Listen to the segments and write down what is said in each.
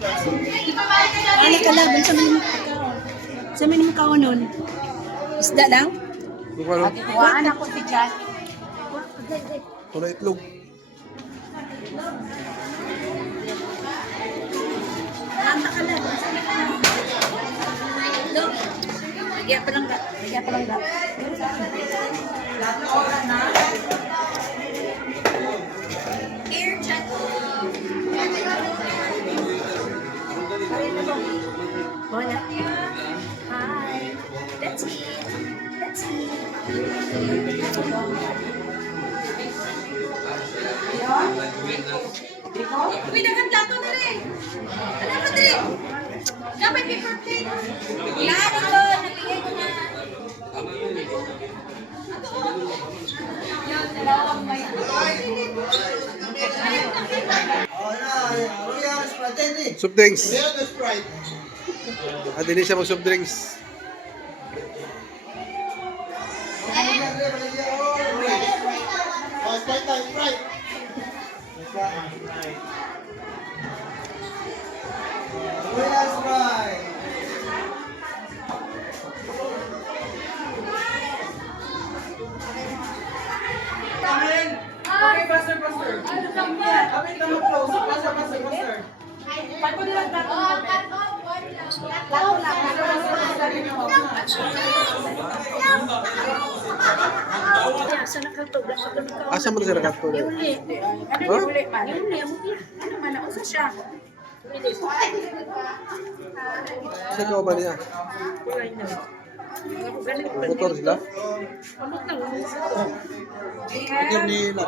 Ano ka laban sa minimum kakao? Sa minimum kakao nun? Isda lang? Hindi ko alam. Kuhaan ako si Jan. Wala itlog. Kanta ka lang. Look. Lagyan pa lang ba? Lagyan pa lang ba? Here, Jan. Bona. Hi. That's it. That's it. Uy, dagan plato na rin. Ano mo din? Dapat paper plate. Yan, ito. Nabigay ko na. Yan, dalawang may. Soft drinks. Ah, hindi siya mag soft drinks. Okay, faster. Kapit na mag-close. Faster. Paano nila Sa nakatubla sa pagkaw. Asa mo na siya nakato? Yuli. Ano Huh? yuli man? Yuli. Ano man? Ano siya? Sa kao ba niya? Motor sila? Itim nila.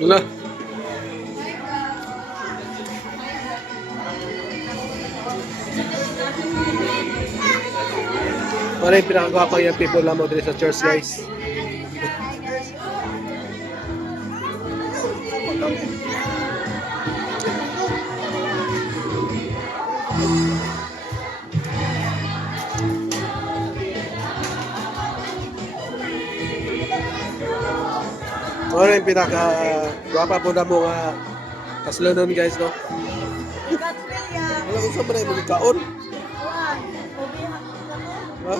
Wala. Ano yung pinakagwapang yung people lang mo dito sa church, guys? Ano yung pinakagwapa po na mo nga kaslunon, guys, no? Wala kung saan ba na yung mga kaon? Ha?